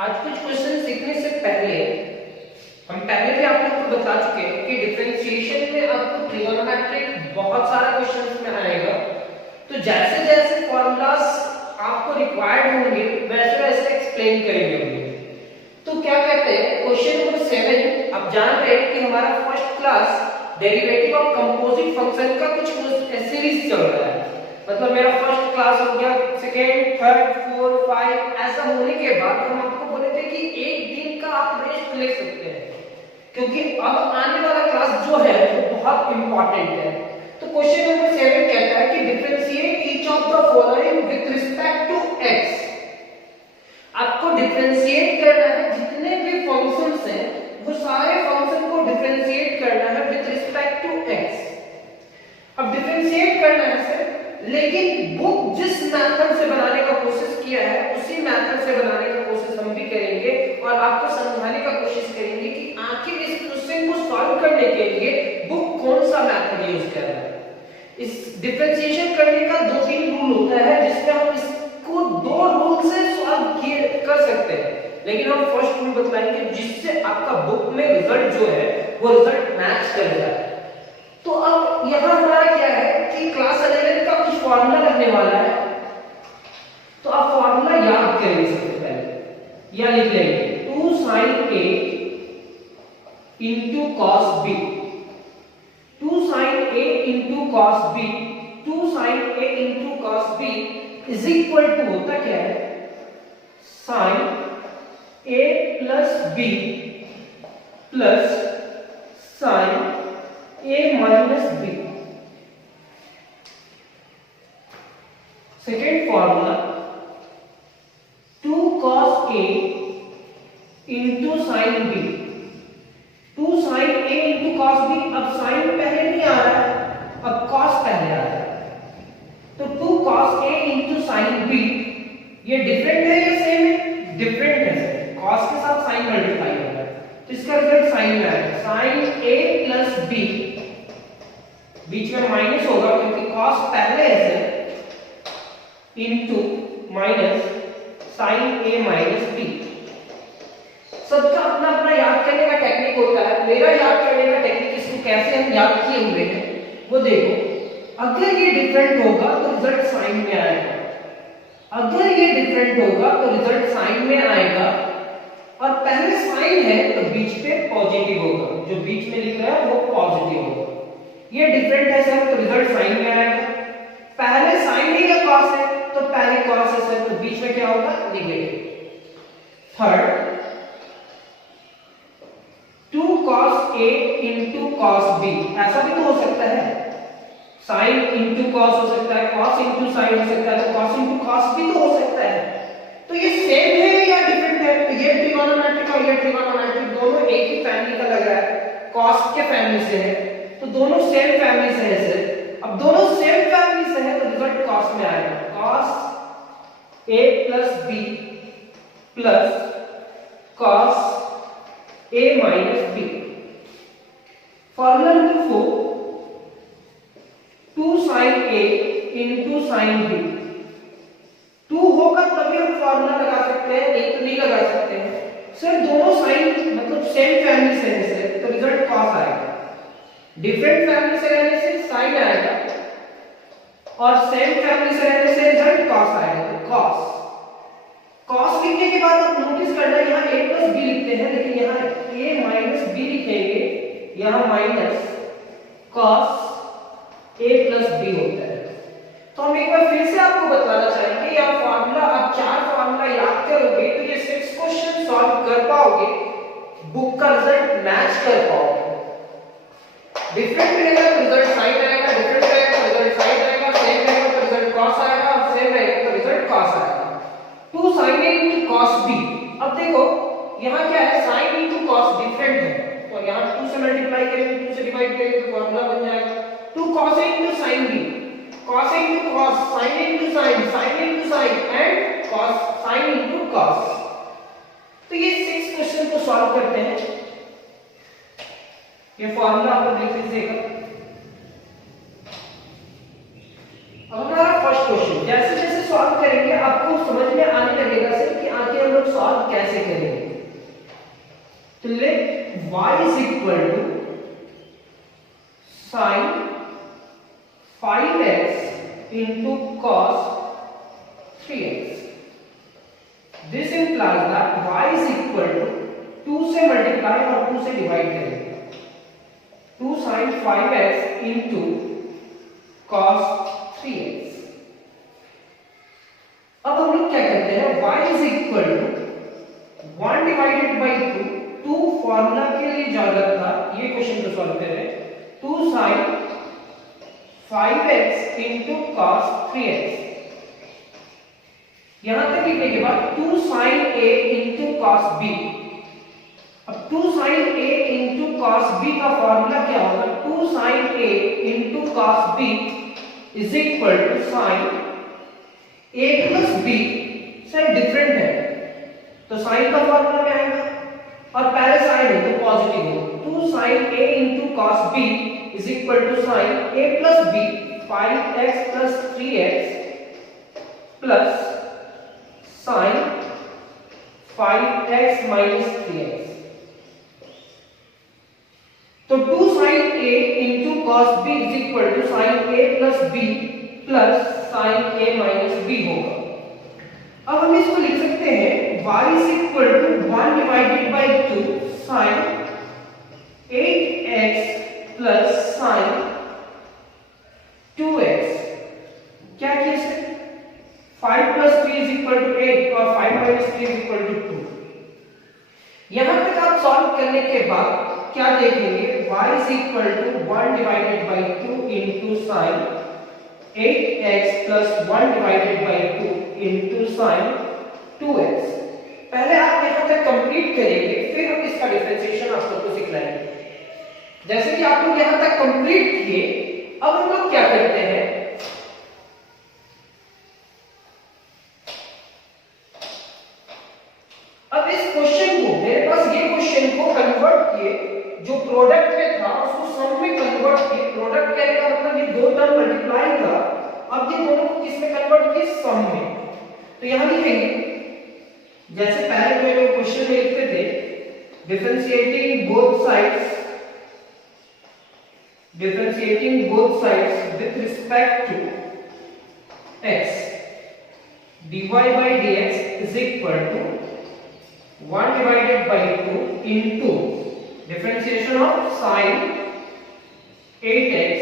आज कुछ क्वेश्चन सीखने से पहले हम पहले भी आप लोग को बता चुके हैं कि डिफरेंशिएशन में आपको ट्रिगोनोमेट्रिक बहुत सारा क्वेश्चंस में आएगा। तो जैसे जैसे फॉर्मूलाज आपको रिक्वायर्ड होंगे वैसे वैसे एक्सप्लेन करेंगे होंगे। तो क्या कहते हैं क्वेश्चन नंबर 7 आप जान रहे हैं कि हमारा first class derivative of composite function का कुछ सीरीज चल रहा है। मतलब मेरा फर्स्ट क्लास हो गया, सेकेंड, थर्ड, फोर्थ, 5 ऐसा होने के बाद हम आपको बोले थे कि एक दिन का आप रेस्ट ले सकते हैं क्योंकि अब आने वाला क्लास जो है वो बहुत इंपॉर्टेंट है। तो क्वेश्चन नंबर 7 कहता है कि differentiate each of the following with respect to x। आपको डिफरेंशिएट करना है जितने भी फंक्शंस हैं वो सारे फंक्शन को डिफरेंशिएट करना है विद रिस्पेक्ट टू x। अब डिफरेंशिएट करना है सर, लेकिन बुक जिस मेथड से बनाने का कोशिश किया है उसी मेथड से बनाने का कोशिश हम भी करेंगे और आपको समझाने का कोशिश करेंगे कि आखिर इस क्वेश्चन को सॉल्व करने के लिए बुक कौन सा मेथड यूज कर रहा है। इस डिफरेंशिएशन करने का 2-3 रूल होता है जिसमें हम इसको 2 रूल से सॉल्व कर सकते हैं, लेकिन हम फर्स्ट रूल बतलाएंगे जिससे आपका बुक में रिजल्ट जो है वो रिजल्ट मैच कर जाए। तो अब यहां हमारा क्या है कि क्लास 11 का कुछ फार्मूला लगने वाला है। तो आप फार्मूला याद करेंगे सबसे पहले या लिख लेंगे 2 sin a into cos b। 2 sin a into cos b, 2 sin a into cos b is equal to होता क्या है sin a plus b plus sin a minus b। Second formula 2 cos a into sin b। 2 sin a into cos b, अब sin पहले नहीं आ रहा है, अब cos पहले आ रहा है। तो 2 cos a into sin b ये डिफरेंट है या सेम है? डिफरेंट है। cos के साथ sin मल्टीप्लाई हो रहा है तो इसका रिजल्ट sin में आएगा। sin a plus b बीच में माइनस होगा क्योंकि cos पहले है into minus sin a minus b। सबका अपना अपना याद करने का टेक्निक होता है। मेरा याद करने का टेक्निक इसको कैसे हम याद किए हुए हैं वो देखो। अगर ये डिफरेंट होगा तो रिजल्ट साइन में आएगा, अगर ये डिफरेंट होगा तो रिजल्ट साइन में आएगा और पहले साइन है तो बीच पे पॉजिटिव होगा, जो बीच में लिख रहा है वो पॉजिटिव होगा। ये डिफरेंट है सर तो रिजल्ट साइन में आएगा। पहले साइन है या कॉस है तो पहले कॉस है सर तो बीच में क्या होगा negative. Third 2 cos a into cos b ऐसा भी तो हो सकता है, sin into cos हो सकता है, cos into sin हो सकता है, तो cos into cos भी तो हो सकता है। तो ये सेम है या डिफरेंट है? तो ये ट्रिगोनोमेट्रिक और ये ट्रिगोनोमेट्रिक दोनों एक ही फैमिली का लग रहा है, cos के फैमिली से है तो दोनों सेम फैमिली से है सर। अब दोनों सेम फैमिली से है तो रिजल्ट cos में आएगा। cos a plus b plus cos a minus b। Formula number 4 2 sin a into sin b। 2 होगा तभी हम फॉर्मूला लगा सकते हैं, नहीं तो नहीं लगा सकते हैं। सर दोनों साइन मतलब सेम फैमिली से है सर तो रिजल्ट cos आएगा। डिफरेंट फैमिली से रहने से sin आएगा और सेम फैमिली से रहने से रिजल्ट cos आएगा। तो cos cos लिखने के बाद आप नोटिस करना यहाँ a plus b लिखते हैं, लेकिन यहाँ a minus b लिखेंगे, यहाँ minus cos a plus b होता है। तो हम एक बार फिर से आपको बताना चाहेंगे यह फार्मूला आप 4 फार्मूला याद करोगे तो ये 6 क्वेश्चन सॉल्व कर पाओगे, बुक का रिजल्ट मैच कर पाओगे। डिफरेंट रहेगा तो रिजल्ट साइन आएगा, डिफरेंट रहेगा तो रिजल्ट साइन आएगा, सेम रहेगा तो रिजल्ट cos आएगा और सेम रहेगा तो रिजल्ट cos आएगा। 2 sin a into cos b। अब देखो यहाँ क्या है sin into cos डिफरेंट है तो यहाँ 2 से मल्टीप्लाई करेंगे, 2 से डिवाइड करेंगे तो फार्मूला बन जाएगा 2 cos a into sin b, cos a into cos, sin a into sin, sin into sin and cos sin into cos। तो ये 6 क्वेश्चन को सॉल्व करते हैं। ये फार्मूला आप लोग लिख लीजिएगा। अब हमारा फर्स्ट क्वेश्चन जैसे जैसे सॉल्व करेंगे आपको समझ में आने लगेगा सर कि आगे हम लोग सॉल्व कैसे करेंगे? तो let y is equal to sin 5x into cos 3x. This implies that y is equal to 2 से मल्टीप्लाई और 2 से डिवाइड करेंगे. 2 sin 5x into cos 3x. अब हम लोग क्या करते हैं, y is equal to 1 divided by 2. 2 formula के लिए ज्यादा था, ये क्वेश्चन को सॉल्व करें. 2 sin 5x into cos 3x. यहां तक लिखने के बाद 2 sin a into cos b. अब 2 sin a into cos b का फॉर्मूला क्या होगा? 2 sin a into cos b is equal to sin a plus b. Sir different है तो sin का फॉर्मूला क्या आएगा? और पहले sin है तो पॉजिटिव हो. 2 sin a into cos b is equal to sin a plus b 5x plus 3x plus sin 5x minus 3x. तो 2 sin a into cos b is equal to sin a plus b plus sin a minus b होगा. अब हम इसको लिख सकते हैं y is equal to 1 divided by 2 sin 8x plus sin 2x. क्या किया sir? 5 plus 3 is equal to 8 और 5 minus 3 is equal to 2. यहां तक आप सॉल्व करने के बाद क्या देखेंगे? y is equal to 1 divided by 2 into sin 8x plus 1 divided by 2 into sin 2x. पहले आप यहां तक कंप्लीट करेंगे, फिर हम इसका डिफरेंशिएशन आप सबको सिखलाएंगे. जैसे कि आप लोग यहां तक कंप्लीट किए, अब हम लोग क्या करते हैं, अब इस क्वेश्चन को, मेरे पास ये क्वेश्चन को कन्वर्ट किए, जो प्रोडक्ट में था उसको सम में कन्वर्ट किए. प्रोडक्ट कहने का मतलब ये दो टर्म मल्टीप्लाई था, अब ये दोनों को किस में कन्वर्ट किए? सम में. तो यहां लिखेंगे जैसे पहले में जो क्वेश्चन में लिखते थे, differentiating both sides with respect to x, dy by dx is equal to 1 divided by 2 into differentiation of sin 8x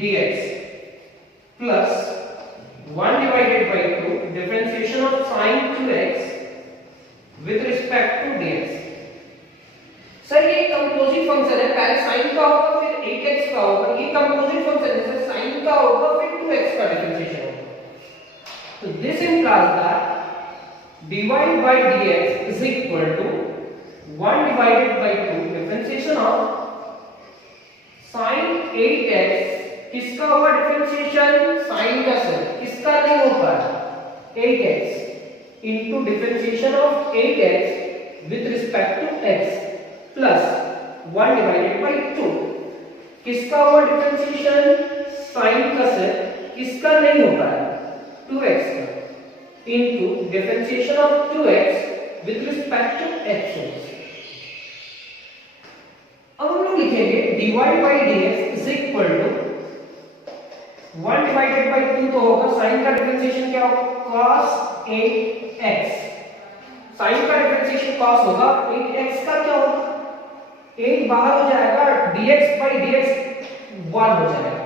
dx plus 1 divided by 2 differentiation of sin 2x with respect to dx. Sir ये composite function है, पहले sin का होगा फिर 8x का होगा. ये composite function है सर, sin का होगा फिर 2x का डिफरेंशिएशन होगा. तो this implies that dy by dx is equal to 1 divided by 2 differentiation of sin 8x. किसका होगा डिफरेंशिएशन? sin का सर. किसका नहीं हो पाया? 8x into differentiation of 8x with respect to x plus 1 divided by 2. किसका होगा डिफरेंशिएशन? sin का सर. किसका नहीं हो पाया? 2x का into differentiation of 2x with respect to x. अब हम लोग लिखेंगे dy by dx is equal to 1 divided by 2 तो होगा, sin का डिफरेंशिएशन क्या होगा? cos 8x. sin का डिफरेंशिएशन cos होगा, 8x का क्या होगा? 8 बाहर हो जाएगा, dx by dx 1 हो जाएगा.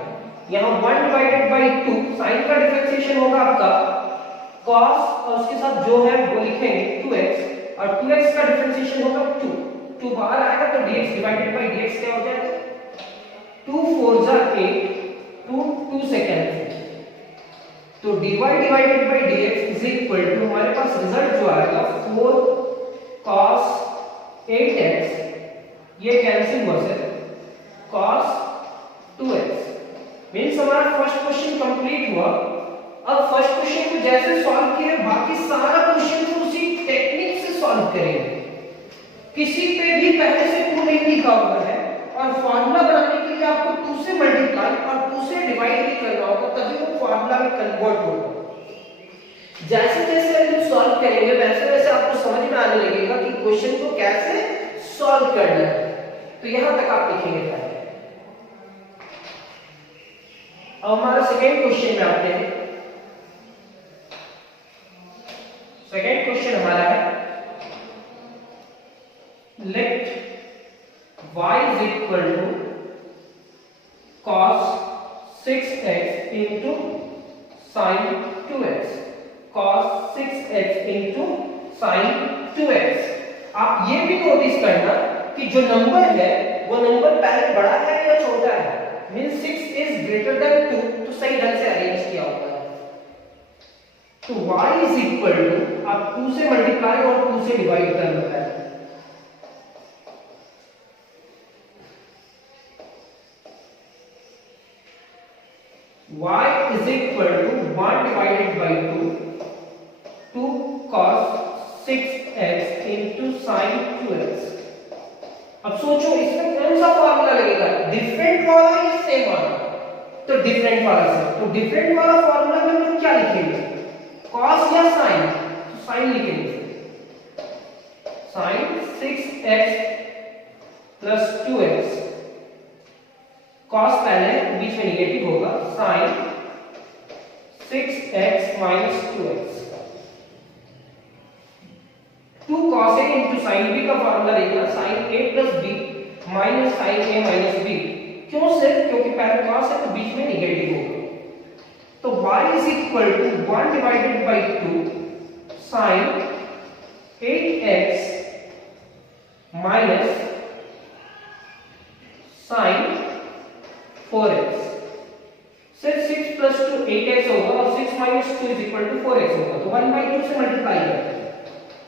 यहाँ 1 divided by 2, sin का डिफरेंशिएशन होगा आपका cos और उसके साथ जो है वो लिखेंगे 2x और 2x का डिफरेंशिएशन होगा 2. 2 बाहर आएगा तो dx divided by dx क्या हो जाएगा? 2 4 जा 8, 2 सेकेंड. तो dy divided by dx is equal to, हमारे पास रिजल्ट जो आएगा 4 cos 8x, ये कैंसिल हुआ सर, cos 2x. मींस हमारा फर्स्ट क्वेश्चन कंप्लीट हुआ. अब फर्स्ट क्वेश्चन को जैसे सॉल्व किए, बाकी सारा क्वेश्चन को उसी टेक्निक से सॉल्व करेंगे. किसी पे भी पहले से 2 नहीं लिखा हुआ है और फॉर्मूला बनाने के लिए आपको 2 से मल्टीप्लाई और 2 से डिवाइड भी करना होगा, तभी वो फॉर्मूला में कन्वर्ट होगा. जैसे जैसे हम सॉल्व करेंगे वैसे वैसे आपको समझ में आने लगेगा कि क्वेश्चन को कैसे सॉल्व करना है। तो यहां तक आप लिखेंगे पहले। अब हमारा सेकेंड क्वेश्चन में आते हैं। सेकेंड क्वेश्चन हमारा है let y is equal to cos 6x into sin 2x, cos 6x into sin 2x। आप ये भी नोटिस करना कि जो नंबर है वो नंबर पहले बड़ा है या छोटा है। मींस 6 इज ग्रेटर देन 2 तो सही ढंग से अरेंज किया होगा। तो y इज इक्वल टू आप 2 से मल्टीप्लाई और 2 से डिवाइड कर लो है। y is equal to 1 divided by 2 cos 6x into sin 2x। अब सोचो इसमें कौन सा फॉर्मूला लगेगा, डिफरेंट वाला या सेम वाला। तो डिफरेंट वाला से, तो डिफरेंट वाला फॉर्मूला में हम क्या लिखेंगे, cos या sin। तो sin लिखेंगे, sin 6x plus 2x। cos पहले बीच में निगेटिव होगा, sin 6x minus 2x। 2 cos a into sin b का फॉर्मूला देखना, sin a plus b minus sin a minus b। क्यों सिर्फ, क्योंकि पहले cos है तो बीच में निगेटिव होगा। तो y is equal to 1 divided by 2 sin 8x minus sin 4x। सिर्फ 6 plus 2 8x होगा और 6 minus 2 is equal to 4x होगा। तो 1 by 2 से मल्टीप्लाई करते हैं।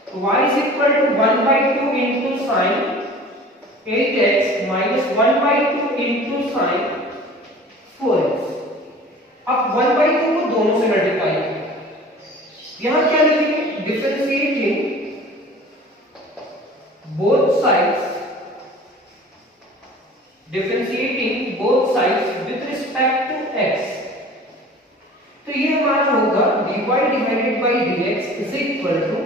तो y is equal to 1 by 2 into sin 8x minus 1 by 2 into sin 4x। अब 1 by 2 को दोनों से मल्टीप्लाई करें। यहां क्या लिखेंगे, differentiating both sides, differentiating both sides with respect to x। तो ये हमारा होगा dy divided by dx is equal to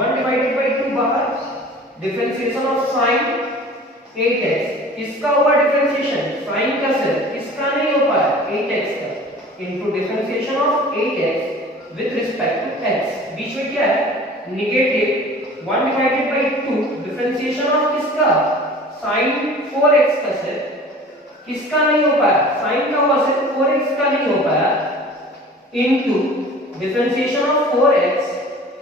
1 divided by 2 बाहर, डिफरेंशिएशन ऑफ sin 8x। किसका हुआ डिफरेंशिएशन, sin का सिर्फ, किसका नहीं हो पाया 8x का, into differentiation of 8x with respect to x। बीच में क्या है negative 1 divided by 2, differentiation of किसका sin 4x का सिर्फ, किसका नहीं हो पाया sin का हुआ सिर्फ 4x का नहीं हो पाया, इनटू डिफरेंशिएशन ऑफ 4x,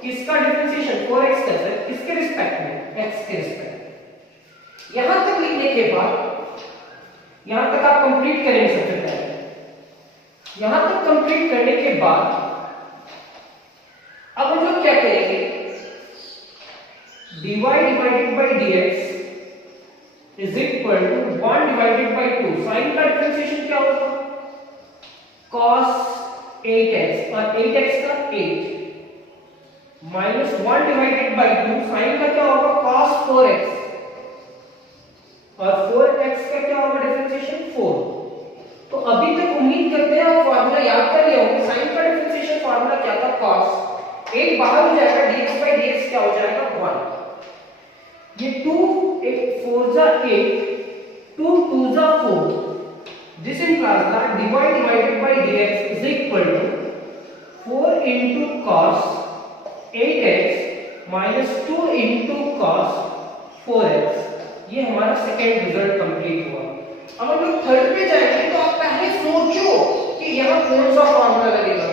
किसका डिफरेंशिएशन 4x का सिर्फ, किसके रिस्पेक्ट में x के रिस्पेक्ट। यहां तक लिखने के बाद, यहां तक आप कंप्लीट करेंगे सबसे पहले। यहां तक कंप्लीट करने के बाद अब हम लोग क्या करेंगे, dy divided by dx is equal to 1 divided by 2। sin का डिफरेंशिएशन क्या होगा, cos 8x और 8x का 8 माइनस 1 डिवाइडेड बाय 2, sin का क्या होगा cos 4x और 4x का क्या होगा डिफरेंशिएशन 4। तो अभी तक उम्मीद करते हैं आप फार्मूला याद कर लिए होंगे। sin का डिफरेंशिएशन फार्मूला क्या था, cos 8 बाहर हो जाएगा, dx by dx क्या हो जाएगा 1। ये 2 8 4 जा 8, 2 2 जा 4। This implies that dy divided by dx is equal to 4 into cos 8x minus 2 into cos 4x। ये हमारा सेकेंड रिजल्ट कंप्लीट हुआ। अब हम लोग थर्ड पे जाएंगे, तो आप पहले सोचो कि यहाँ कौन सा फॉर्मूला लगेगा,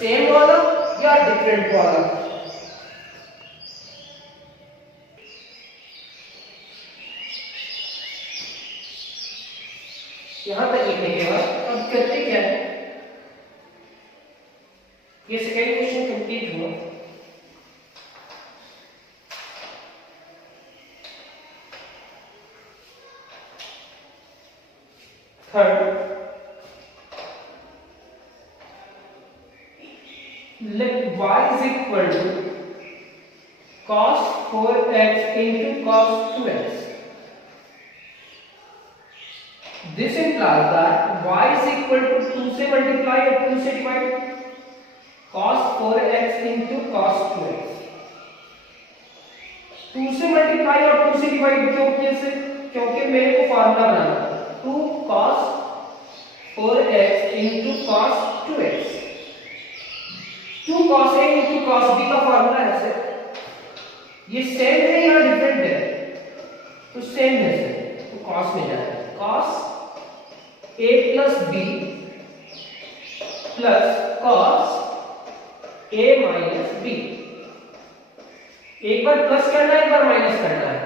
सेम वाला या डिफरेंट वाला। यहां तक लिखने के बाद अब करते क्या है, ये सेकेंड क्वेश्चन कंप्लीट हुआ। Third, let y is equal to cos 4x into cos 2x। This implies that y is equal to 2 से मल्टीप्लाई और 2 से divide, cos 4x into cos 2x। 2 से मल्टीप्लाई और 2 से डिवाइड क्यों किया सर? क्योंकि मेरे को फार्मूला बनाना है 2 cos 4x into cos 2x। 2 cos a into cos b का फार्मूला है सर। ये सेम है या डिफरेंट है? तो सेम है सर, तो cos में जाना है। cos a plus b plus cos a minus b। एक बार प्लस करना है, एक बार माइनस करना है।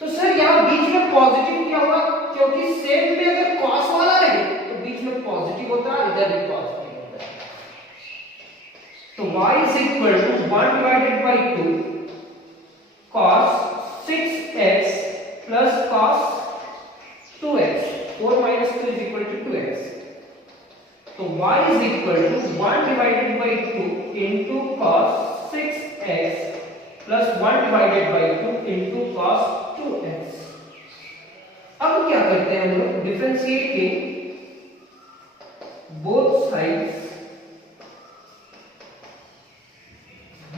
तो सर यहाँ बीच में पॉजिटिव क्या होगा? क्योंकि सेम में अगर cos वाला है तो बीच में पॉजिटिव होता है, इधर भी पॉजिटिव होता है। तो y is equal to 1 divided by 2 cos 6x plus cos 2x। 4 minus 2 is equal to 2x। तो y is equal to 1 divided by 2 into cos 6x plus 1 divided by 2 into cos 2x। अब क्या करते हैं हम लोग? Differentiate both sides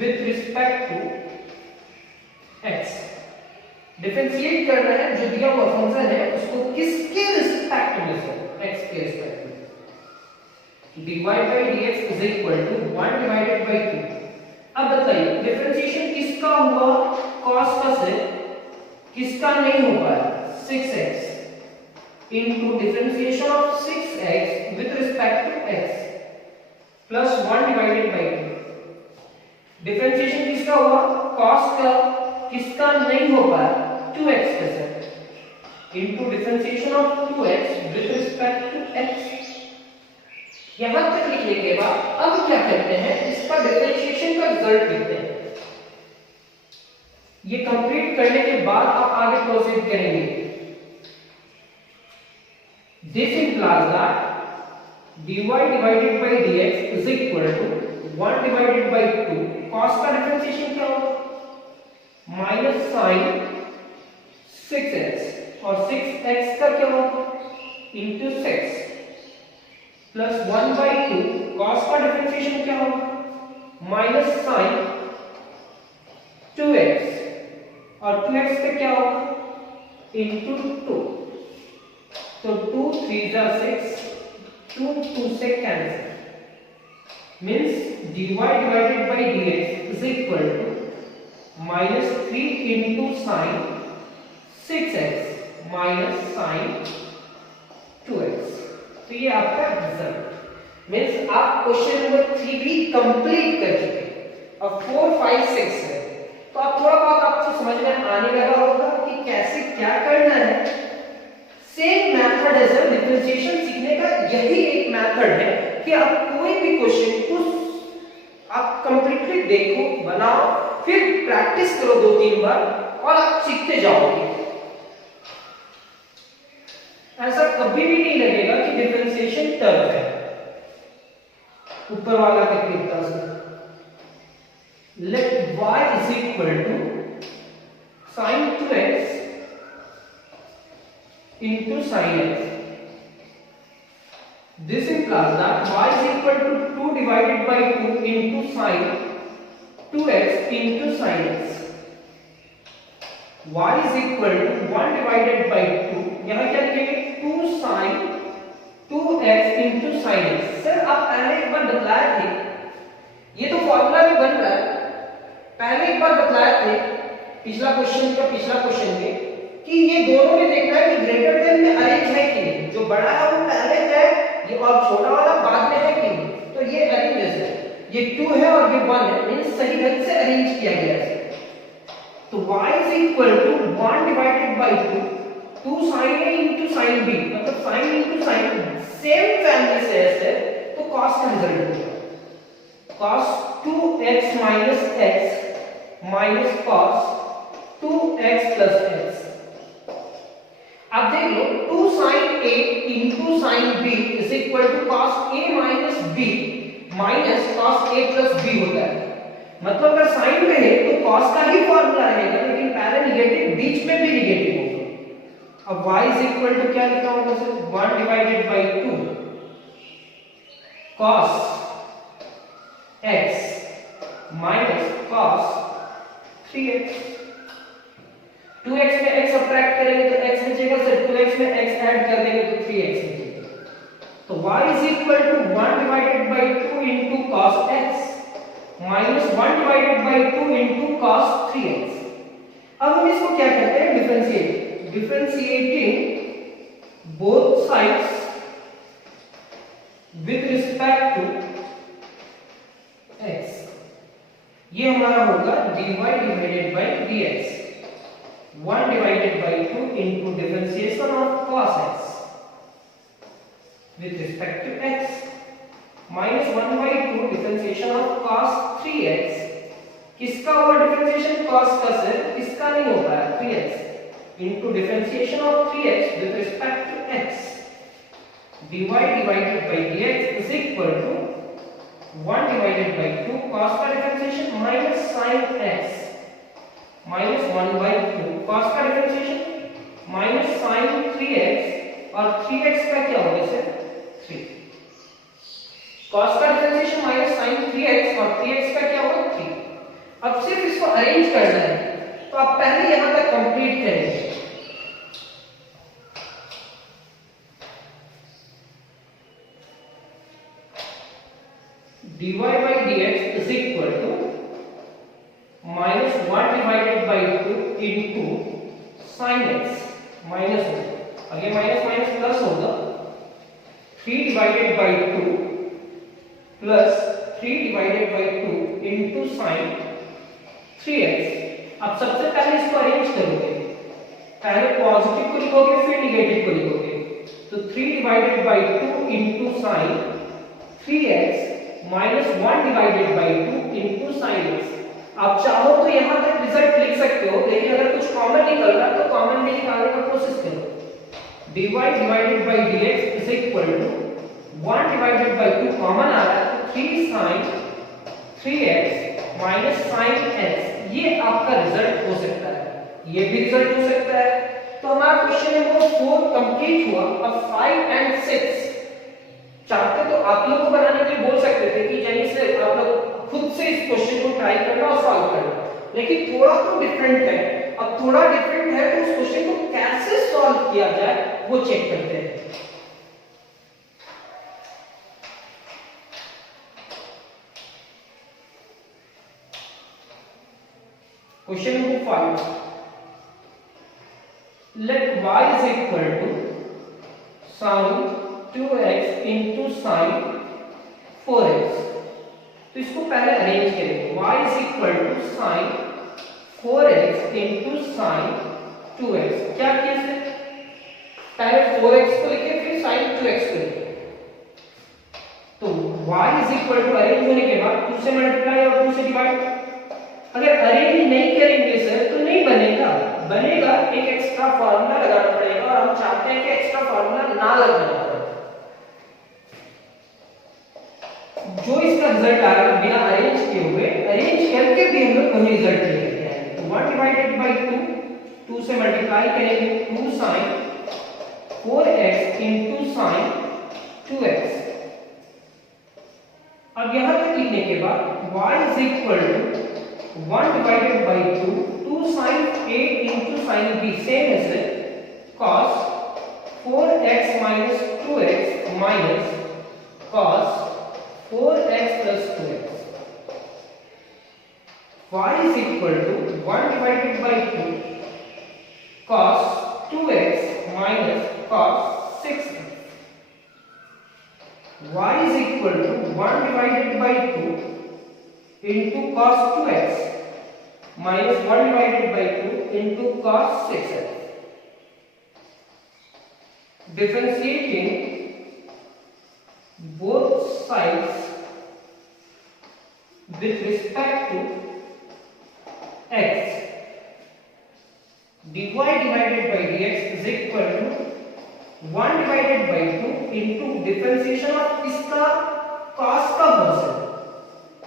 with respect to x। Differentiate करना है, जो दिया हुआ फंक्शन है उसको किसके रिस्पेक्ट में सर? x के रिस्पेक्ट में। dy by dx is equal to 1 divided by 2। अब बताइए डिफरेंशिएशन किसका हुआ? cos का से किसका नहीं हो पाया? 6x into differentiation of 6x with respect to x plus 1 divided by 2। Differentiation किसका हुआ? cos का किसका नहीं हो पाया? 2x का से into differentiation of 2x with respect to x। यहां तक लिखने के बाद अब क्या करते हैं? इसका डिफरेंशिएशन का रिजल्ट लिखते हैं। ये कंप्लीट करने के बाद आप आगे प्रोसीड करेंगे। This implies that dy divided by dx is equal to 1 divided by 2 cos का डिफरेंशिएशन क्या होगा? माइनस साइन 6x और 6x का क्या होगा? इंटू 6 प्लस 1 by 2 cos का डिफरेंशिएशन क्या होगा? माइनस साइन 2x और 2x का क्या होगा? इंटू 2। तो 2 3 जा 6, 2 2 से cancel, means dy divided by dx is equal to minus 3 into sin 6x minus sin 2x। तो ये आपका रिजल्ट मींस आप क्वेश्चन नंबर 3 भी कंप्लीट कर चुके हैं। अब 4 5 6 है, तो आप थोड़ा बहुत आपको समझ में आने लगा होगा कि कैसे क्या करना है। सेम मेथड है सर, डिफरेंशिएशन सीखने का यही एक मेथड है कि आप कोई भी क्वेश्चन को आप कंप्लीटली देखो, बनाओ, फिर प्रैक्टिस करो 2-3 बार और आप सीखते जाओगे। ऐसा कभी भी नहीं लगेगा कि डिफरेंशिएशन टफ है। ऊपर वाला क्या कहता है? Let y is equal to sin 2x into sin x। This implies that y is equal to 2 divided by 2 into sin 2x into sin x। y is equal to 1 divided by 2, यहाँ क्या लिखेंगे? 2 sin 2x into sin x। Sir आप पहले एक बार बतलाए थे, ये तो फॉर्मूला भी बन रहा है, पहले एक बार बतलाए थे पिछला क्वेश्चन में कि ये दोनों में देखना है कि ग्रेटर देन में अरेंज है कि नहीं। जो बड़ा है वो पहले है, ये और छोटा वाला बाद में है कि नहीं। तो ये अरेंज है, ये 2 है और ये 1 है, मींस सही ढंग से अरेंज किया गया है। तो y is equal to 1 divided by 2 sin a into sin b, मतलब sin into sin same family से है तो cos का रिजल्ट होगा cos 2x minus x minus cos 2x plus x। अब देख लो 2 sin a into sin b is equal to cos a minus b minus cos a plus b होता है। मतलब अगर साइन में है तो cos का ही फॉर्मूला रहेगा, लेकिन पहले निगेटिव बीच में भी निगेटिव होगा। अब y is equal to क्या लिखा होगा sir? 1 divided by 2 cos x minus cos 3x। 2x में x सब्ट्रैक्ट करेंगे तो x बचेगा, फिर 2x में x ऐड कर देंगे तो 3x बचेगा। तो y is equal to 1 divided by 2 into cos x minus 1 divided by 2 into cos 3x। अब हम इसको क्या करते हैं, differentiate, differentiating both sides with respect to x। ये हमारा होगा dy divided by dx, 1 divided by 2 into differentiation of cos x with respect to x minus 1 by 2 differentiation of cos 3x। किसका होगा डिफरेंशिएशन, cos का सिर्फ, किसका नहीं होता है 3x into differentiation of 3x with respect to x, dy divided by dx is equal to 1 divided by 2 cos का differentiation minus sin x minus 1 by 2 cos का डिफरेंशिएशन minus sin 3x और 3x का क्या होगा sir 3। cos का differentiation minus sin 3x और 3x का क्या होगा 3। अब सिर्फ इसको अरेंज करना है, तो आप पहले यहां तक कंप्लीट करेंगे। dy by dx is equal to minus 1 divided by 2 into sin x minus 1, आगे माइनस माइनस प्लस होगा 3 divided by 2 plus 3 divided by 2 into sin 3x। अब सबसे पहले इसको अरेंज करोगे, पहले पॉजिटिव को लिखोगे फिर निगेटिव को लिखोगे, तो 3 divided by 2 into sin 3x minus 1 divided by 2 into sin x। आप चाहो तो यहां तक रिजल्ट लिख सकते हो, लेकिन अगर कुछ कॉमन निकल रहा है तो कॉमन भी निकालने का कोशिश करो। dy divided by dx is equal to 1 divided by 2 common आ रहा है तो 3 sin 3x minus sin x, ये आपका रिजल्ट हो सकता है, ये भी रिजल्ट हो सकता है। तो हमारा क्वेश्चन नंबर 4 कंप्लीट हुआ। अब 5 एंड 6 चाहते तो आप लोग को बनाने के लिए बोल सकते थे कि यहीं से आप लोग खुद से इस क्वेश्चन को ट्राई करना और सॉल्व करना, लेकिन थोड़ा तो डिफरेंट है। अब थोड़ा डिफरेंट है तो उस क्वेश्चन को कैसे सॉल्व किया जाए वो चेक करते हैं। Question number 5, let y is equal to sin 2x into sin 4x। तो इसको पहले अरेंज करेंगे, y is equal to sin 4x into sin 2x। क्या किया है, पहले 4x को लिखे फिर sin 2x को लिखे, तो y is equal to arrange होने के बाद 2 से मल्टीप्लाई और 2 से डिवाइड। अगर अरेंज नहीं करेंगे सर तो नहीं बनेगा, बनेगा एक एक्स्ट्रा फार्मूला लगाना पड़ेगा, और हम चाहते हैं कि एक्स्ट्रा फार्मूला ना लगाना पड़े। जो इसका रिजल्ट आ रहा है बिना अरेंज किए हुए, अरेंज करके भी हम लोग वही रिजल्ट ले लेते हैं। तो 1 डिवाइडेड बाय 2 से मल्टीप्लाई करेंगे 2 sin 4x into sin 2x। अब यहां तक लिखने के बाद y is equal to 1 divided by 2 sin a into sin b, same as cos 4x minus 2x minus cos 4x plus 2x। y is equal to 1 divided by 2 cos 2x minus cos 6x। y is equal to 1 divided by 2 into cos 2x minus 1 divided by 2 into cos 6x। Differentiating both sides with respect to x, dy divided by dx is equal to 1 divided by 2 into differentiation of किसका, cos का version,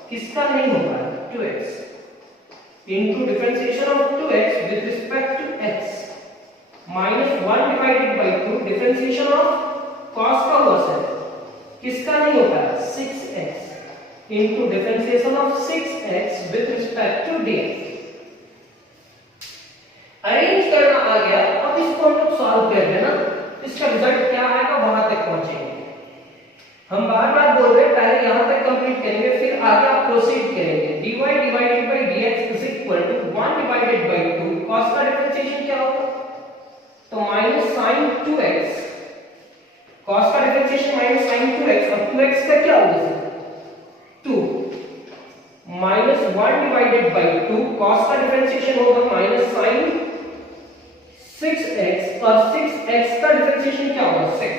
किसका नहीं होगा 2x into differentiation of 2x with respect to x minus 1 divided by 2 differentiation of cos का version, किसका नहीं होता 6x into differentiation of 6x with respect to dx। Arrange करना आ गया, अब इसको हम लोग सॉल्व कर देना, इसका रिजल्ट क्या आएगा वहां तक पहुंचेंगे। हम बार-बार बोल रहे हैं पहले यहां तक कंप्लीट करेंगे, फिर आगे आप प्रोसीड करेंगे। dy divided by dx is equal to 1 divided by 2, cos का डिफरेंशिएशन क्या होगा, तो माइनस sin 2x, cos का डिफरेंशिएशन माइनस sin 2x, और 2x का क्या होगा 2 माइनस 1 डिवाइडेड बाय 2, cos का डिफरेंशिएशन होगा माइनस sin 6x, और 6x का डिफरेंशिएशन क्या होगा 6।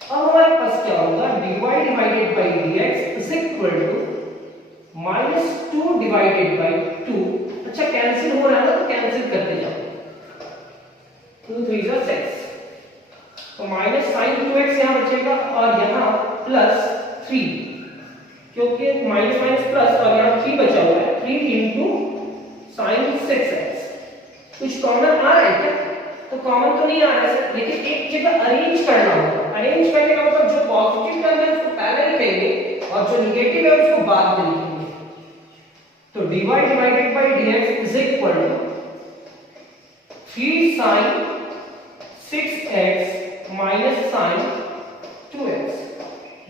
अब हमारे पास क्या होगा, dy divided by dx is equal to minus 2 divided by 2। अच्छा कैंसिल हो रहा है ना, तो कैंसिल करते जाओ, 2 3 जा 6, तो माइनस sin 2x यहां बचेगा, और यहां प्लस 3, क्योंकि माइनस माइनस प्लस, और यहां 3 बचा हुआ है, 3 into sin 6x। कुछ कॉमन आ रहा है क्या, तो कॉमन तो नहीं आ रहा है, लेकिन एक जगह अरेंज करना होगा। अरेंज करने का मतलब जो पॉजिटिव टर्म है उसको पहले लिखेंगे, और जो नेगेटिव है उसको बाद में लिखेंगे। तो dy divided by dx is equal to 3 sin 6x minus sin 2x,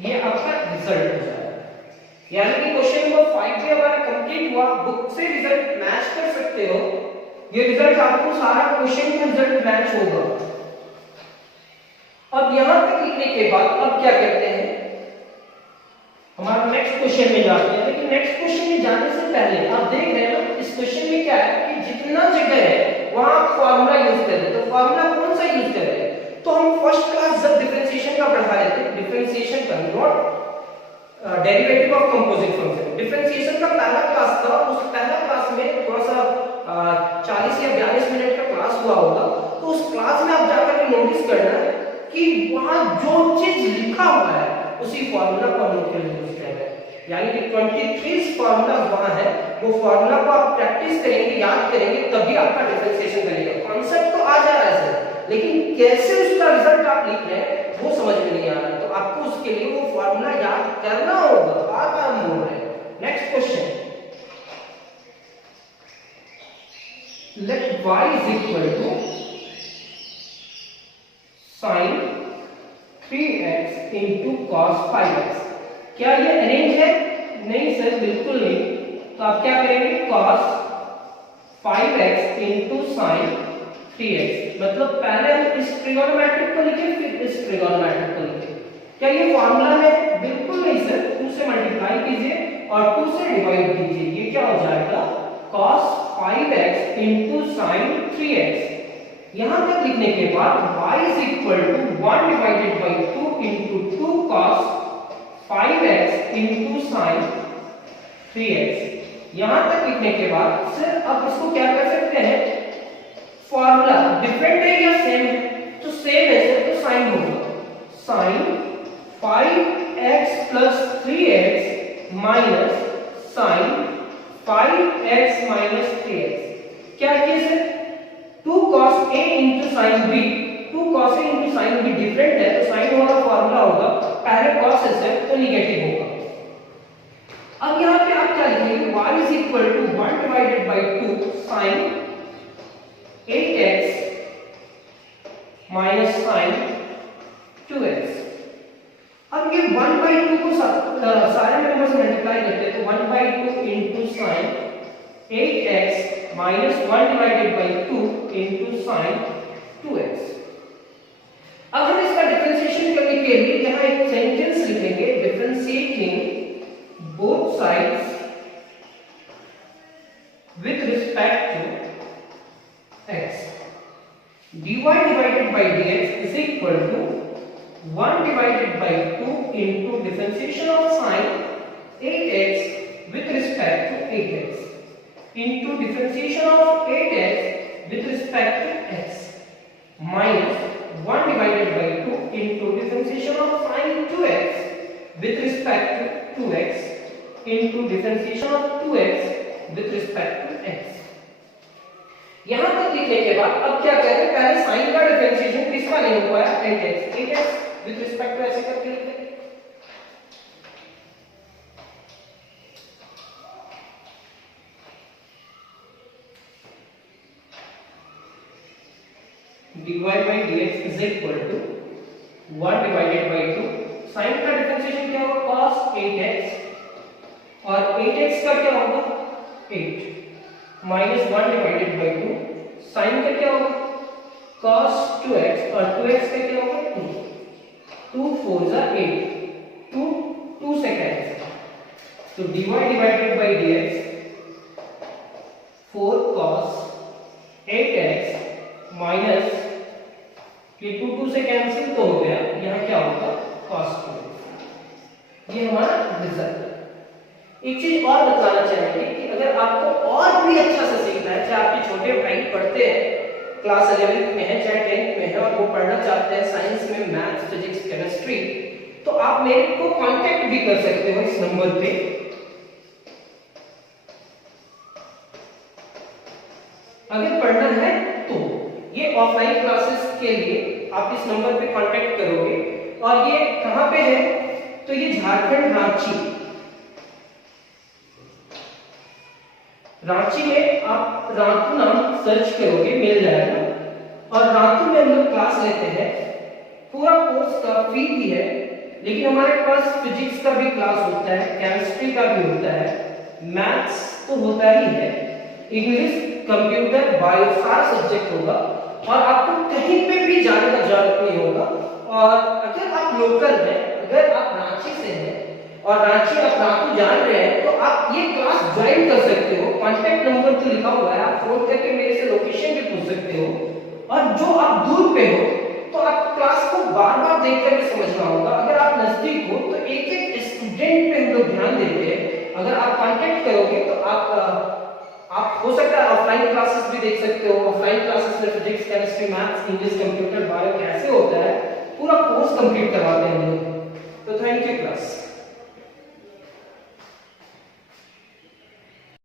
ये आपका रिजल्ट हो जाएगा। यानी कि क्वेश्चन नंबर 5 भी हमारा कंप्लीट हुआ, बुक से रिजल्ट मैच कर सकते हो, ये रिजल्ट आपको सारा क्वेश्चन का रिजल्ट मैच होगा। अब यहां तक लिखने के बाद अब क्या करते हैं, हमारा नेक्स्ट क्वेश्चन में जाते हैं। लेकिन नेक्स्ट क्वेश्चन में जाने से पहले आप देख रहे हैं ना, इस क्वेश्चन में क्या है कि जितना जगह है वहां आप फार्मूला यूज करें, तो फार्मूला कौन सा यूज करें, तो हम फर्स्ट क्लास जब डिफरेंशिएशन का पढ़ा रहे थे, डिफरेंशिएशन का not derivative of composite function, differentiation का पहला क्लास था, उस पहला क्लास में थोड़ा सा 40 या 42 मिनट का क्लास हुआ होगा, तो उस क्लास में आप जाकर के नोटिस करना कि वहां जो चीज लिखा हुआ है उसी फार्मूला को हम लोग यूज कर रहे हैं। यानी कि 23 फार्मूला वहां है, वो फार्मूला को आप प्रैक्टिस करेंगे, याद करेंगे, तभी आपका डिफरेंशिएशन करेगा। कॉन्सेप्ट तो आ जा रहा है सर, लेकिन कैसे उसका रिजल्ट आप लिख रहे हैं वो समझ में नहीं आ रहा है, तो आपको उसके लिए वो फार्मूला याद करना होगा। बार-बार हम बोल रहे हैं। Next question, let y is equal to sin 3x into cos 5x। क्या ये अरेंज है, नहीं सर बिल्कुल नहीं, तो आप क्या करेंगे, cos 5x into sin 3x, मतलब पहले हम इस ट्रिगोनोमेट्रिक को लिखें फिर इस ट्रिगोनोमेट्रिक को लिखें। क्या ये फार्मूला है, बिल्कुल नहीं सर, 2 से मल्टीप्लाई कीजिए और 2 से डिवाइड कीजिए, ये क्या हो जाएगा cos 5x into sin 3x। यहां तक लिखने के बाद y is equal to 1 divided by 2 into 2 cos 5x into sin 3x। यहां तक लिखने के बाद सर अब इसको क्या कर सकते हैं, फॉर्मूला डिफरेंट है या सेम है, तो सेम है सर, तो साइन होगा sin 5x plus 3x minus sin 5x minus 3x। क्या किए sir, 2 cos a into sin b, 2 cos a into sin b different है, तो sin वाला फॉर्मूला होगा पहले cos है सर, तो नेगेटिव होगा। अब यहाँ पे आप क्या लिखेंगे, y is equal to 1 divided by 2 sin 8x minus sin 2x। अब ये 1 by 2 को सारे मेंबर्स से मल्टीप्लाई करते हैं, तो 1 by 2 into sin 8x minus 1 divided by 2 into sin 2x। अब हम इसका डिफरेंशिएशन करने के लिए यहाँ एक सेंटेंस लिखेंगे, differentiating both sides with respect to x। dy divided by dx is equal to 1 divided by 2 into differentiation of sin 8x with respect to 8x into differentiation of 8x with respect to x minus 1 divided by 2 into differentiation of sin 2x with respect to 2x into differentiation of 2x with respect to x। यहां तक लिखने के बाद अब क्या करें, पहले sign का डिफरेंशिएशन किसका नहीं हुआ है, 8x विद रिस्पेक्ट टू ऐसे करके लिखते हैं। dy by dx is equal to 1 divided by 2। Sine का डिफरेंशिएशन क्या होगा cos 8x और 8x का क्या होगा 8 माइनस 1 डिवाइडेड बाय 2। साइन का क्या होगा cos 2x और 2x का क्या होगा 2 4 जा 8 2 सेकंड्स। तो dy divided by dx 4 cos 8x minus ये 2 से कैंसिल तो हो गया, यहाँ क्या होगा cos 2x। ये हमारा रिजल्ट है। एक चीज और बताना चाहेंगे कि अगर आपको और भी अच्छा से सीखना है, चाहे आपके छोटे भाई पढ़ते हैं क्लास 11th में है चाहे 10th में है और वो पढ़ना चाहते हैं साइंस में मैथ्स फिजिक्स केमिस्ट्री, तो आप मेरे को कांटेक्ट भी कर सकते हो इस नंबर पे। अगर पढ़ना है तो ये ऑफलाइन क्लासेस के लिए आप इस नंबर पे कांटेक्ट करोगे। और ये कहां पे है तो ये झारखंड रांची में आप रांतू नाम सर्च करोगे मिल जाएगा। और रांतू में हम लोग क्लास लेते हैं, पूरा कोर्स का फ्री भी है, लेकिन हमारे पास फिजिक्स का भी क्लास होता है, केमिस्ट्री का भी होता है, मैथ्स तो होता ही है, इंग्लिश कंप्यूटर बायो सारा सब्जेक्ट होगा और आपको कहीं पे भी जाने का जरूरत नहीं होगा। और अगर आप लोकल हैं, अगर आप रांची से हैं और रांची आप रांची जान रहे हैं तो आप ये क्लास ज्वाइन कर सकते हो। कांटेक्ट नंबर तो लिखा हुआ है, आप फोन करके मेरे से लोकेशन भी पूछ सकते हो। और जो आप दूर पे हो तो आप क्लास को बार-बार देख करके समझना होगा। अगर आप नजदीक हो तो एक-एक स्टूडेंट पे हम लोग ध्यान देते हैं। अगर आप कांटेक्ट करोगे तो आप हो सकता है ऑफलाइन क्लासेस भी देख सकते हो। ऑफलाइन क्लासेस में physics chemistry maths English computer bio कैसे होता है पूरा कोर्स कंप्लीट करवाते हैं हम लोग।